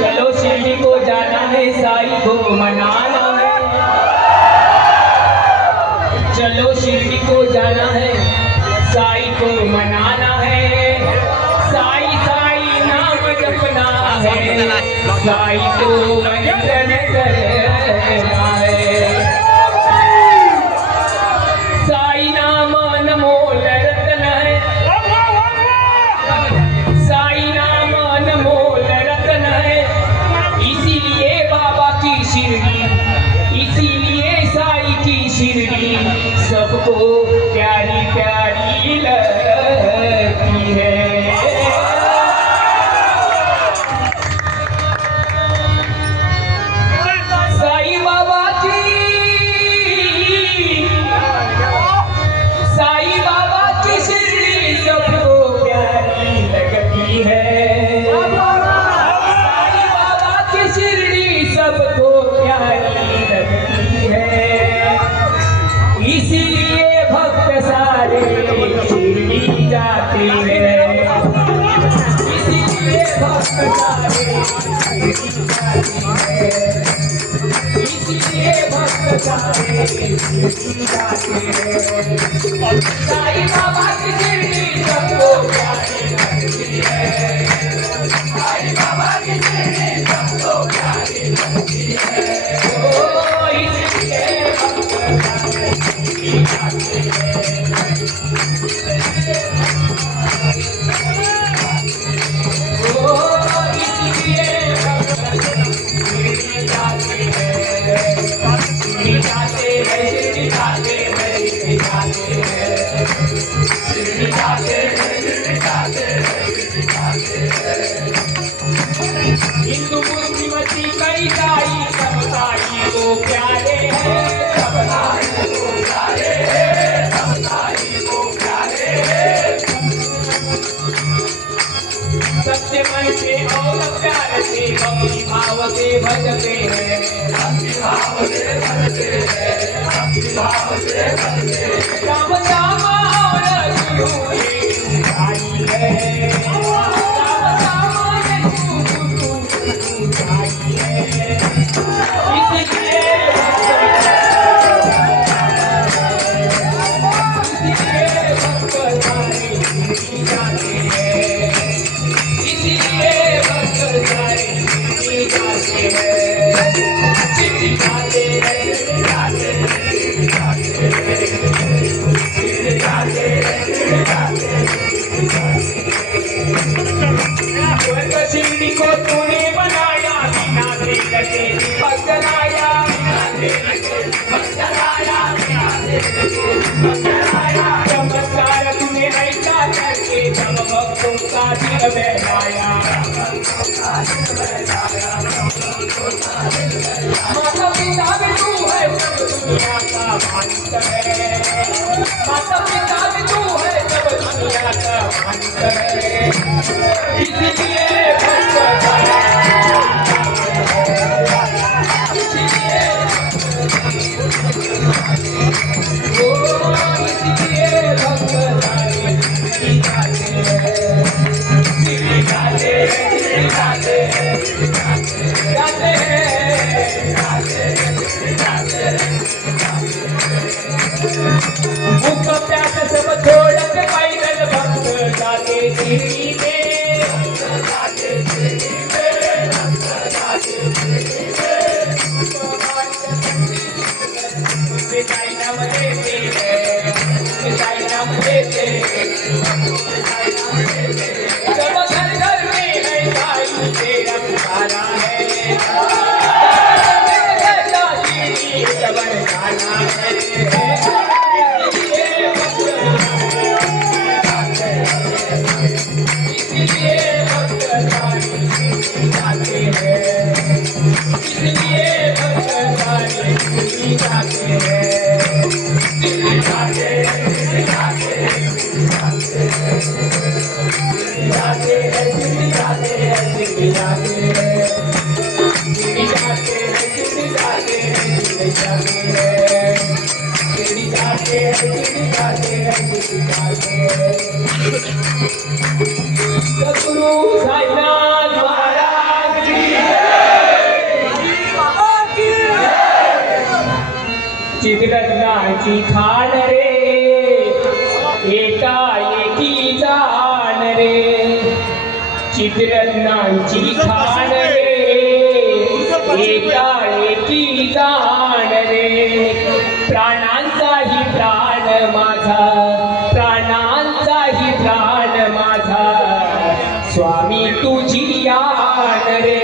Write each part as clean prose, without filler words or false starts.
चलो शिरडी को जाना है, साईं को मनाना है। चलो शिरडी को जाना है, साईं को मनाना है। साईं साईं नाम जपना है, साईं को वंदन करना है। साईं नाम अनमोल रत्न है, साईं नाम अनमोल रत्न है। इसीलिए बाबा की शिरडी, इसीलिए साईं की शिरडी सबको प्यारी प्यारी लगती है। साईं बाबा की, साईं बाबा की शिरडी सबको प्यारी लगती है। साईं बाबा की शिरडी सबको प्यारी लगती है। इसीलिए भक्त सारे शिरडी जाते हैं, इसीलिए भक्त सारे शिरडी जाते हैं, इसीलिए भक्त सारे शिरडी जाते हैं। साईं बाबा की शिरडी सबको प्यारी लगती है, साईं बाबा की शिरडी सबको प्यारी लगती है। ओ इसलिए भक्त सारे शिरडी जाते हैं। ओ इसलिए भक्त शिरडी जाते हैं, शिरडी जाते हैं, शिरडी जाते हैं, शिरडी जाते हैं, शिरडी जाते हैं, शिरडी जाते हैं, शिरडी जाते हैं। हिंदू मुस्लिम सिख ईसाई सब साईं को प्यारे हैं, सब साईं को प्यारे हैं, सब साईं को प्यारे हैं। सच्चे मन से और प्यार से भक्ति भाव से भजते हैं, भक्ति भाव से भजते हैं, भक्ति भाव से भजते हैं। राम राम और जीव एक भाई है, राम राम तू भाई है। इसलिए भक्त सारे शिरडी जाते हैं, इसीलिए भक्त सारे शिरडी जाते हैं, शिरडी जाते हैं, शिरडी जाते हैं, शिरडी जाते हैं, शिरडी जाते हैं, शिरडी जाते हैं, शिरडी जाते हैं। स्वर्ग शिरडी को तूने बनाया, बिना तेल के दीपक जलाया, बिना तेल के दीपक जलाया, बिना तेल के दीपक जलाया। चमत्कार तूने ऐसा करके सब भक्तों का दिल बहलाया, माता पिता भी तू है, सब दुनिया का मालिक है, माता पिता भी तू है, सब दुनिया का मालिक है। इसलिए भक्त सारे, इसलिए ओ इसलिए भक्त सारे शिरडी जाते हैं, शिरडी जाते हैं, शिरडी जाते हैं, शिरडी जाते हैं, जाते हैं, जाते हैं। भूख प्यास सब छोड़ के पैदल भक्त जाते शिरडी में, जाते शिरडी में, जाते शिरडी में। साईं नाम लेते हैं, साईं नाम लेते हैं, साईं नाम लेते हैं। सब घर घर में है साईं तेरा पुकारा है। सद्गुरु साईनाथ महाराज की चित्ररत्नाची खाण रे एका एकी जाण रे चित्ररत्नाची खाण रे एका एकी जाण रे प्राणांचाही प्राण माझा प्राणांचाही प्राण माझा स्वामी तुझी यान रे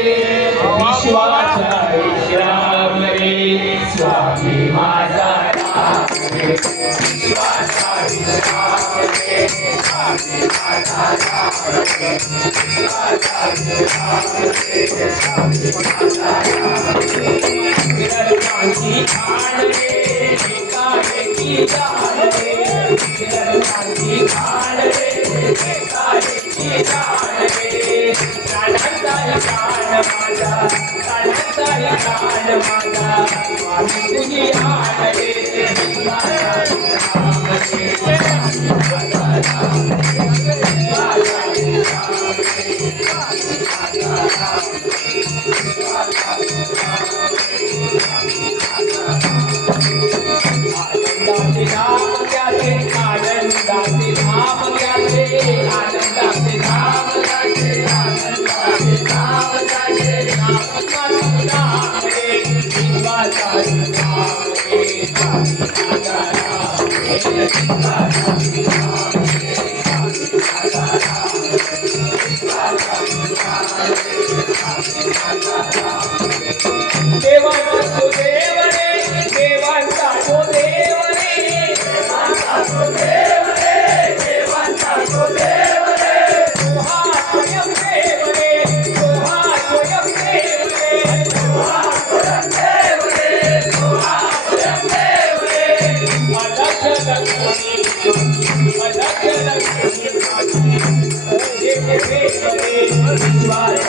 विश्वाचा विश्राम रे स्वामी माझा राम रे विश्वाचा विश्राम रे स्वामी माझा राम रे विश्वाचा विश्राम रे स्वामी माझा राम रे विरलांची खाण रे एका एकी जाण रे विरलांची खाण रे एका एकी जाण रे प्राणांचाही प्राण माझा प्राणांचाही प्राण माझा स्वामी तुझी आण रे माझा राम रे माझा राम रे माझा आनंदाचे धाम घ्याचे आनंदाचे धाम घ्याचे आनंदाचे धाम घ्याचे आनंदाचे धाम घ्याचे नाम रे विश्वाचा नाम रे माझा राम रे विश्वाचा नाम रे माझा राम रे विश्वाचा नाम रे माझा राम देवाचा तो देव रे देवांचा तो देव रे देवांचा तो देव रे देवांचा तो देव रे तुहा स्वयं देव रे तुहा स्वयं देव रे तुहा स्वयं देव रे तुहा स्वयं देव रे अलख लक्ष्मी अलख लक्ष्मी देव रे विश्वाचा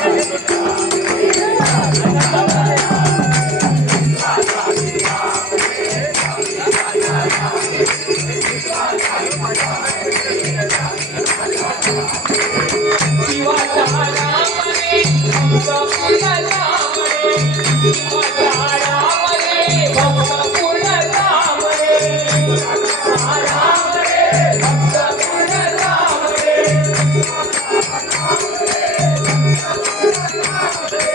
शिवाचा राम रे भक्त पूर्ण राम रे शिवाचा राम रे भक्त पूर्ण राम रे शिवाचा राम रे भक्त पूर्ण राम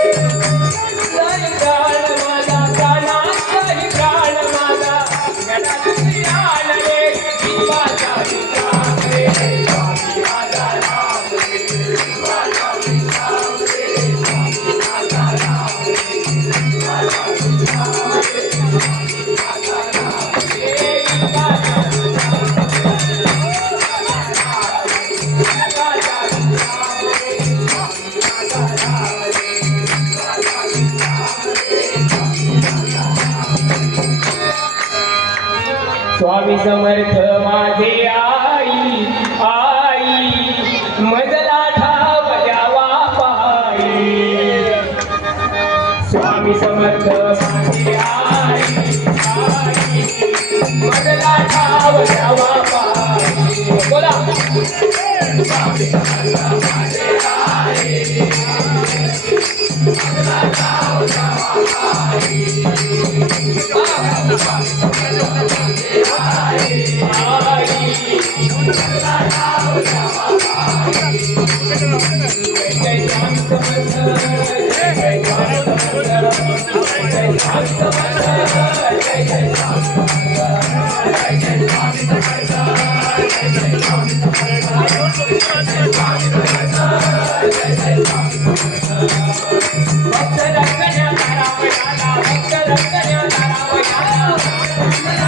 रे प्राण माझा प्राणाचाही प्राण माझा गणाची आण रे विश्वाचा विश्राम रे स्वामी माझा राम रे विश्वाचा विश्राम रे स्वामी माझा राम रे विश्वाचा विश्राम रे स्वामी माझा राम रे विश्वाचा स्वामी समर्थ माझे आई आई मजला ठाव द्यावा पायी स्वामी समर्थ माझे आई आई मजला ठाव द्यावा पायी बोला स्वामी समर्थ माझे आई मजला ठाव द्यावा पायी भक्त रखण्या तारा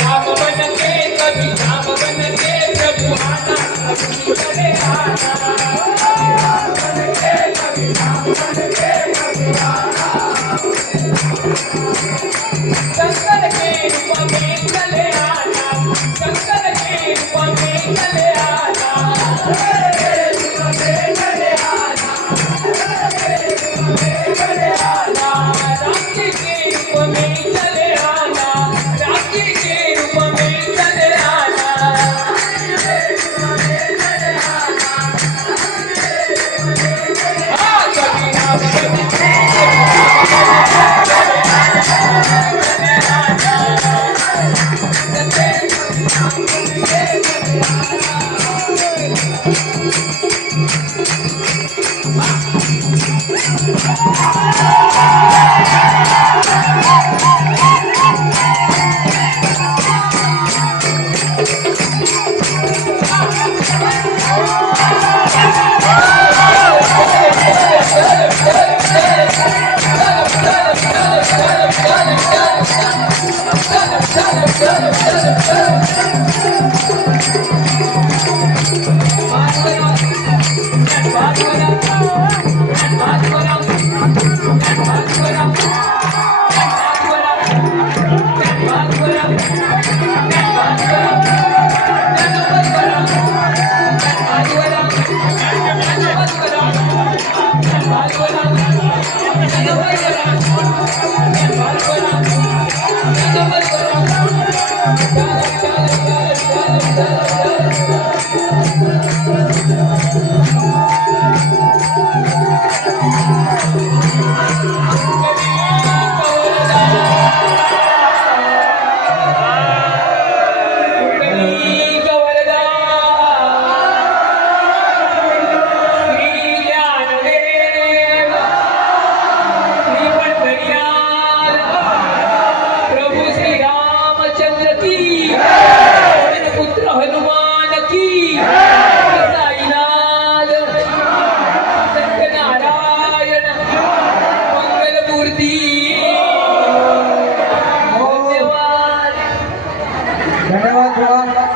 राम बन के कभी राम बन के प्रभु आना कभी चले आना राम बन के कभी राम बन के प्रभु आना शंकर के रूप में चले आना शंकर के रूप में चले आना राखी के रूप में चले आना राखी के रूप में चले आना हाँ कभी राम बन के धन्यवाद.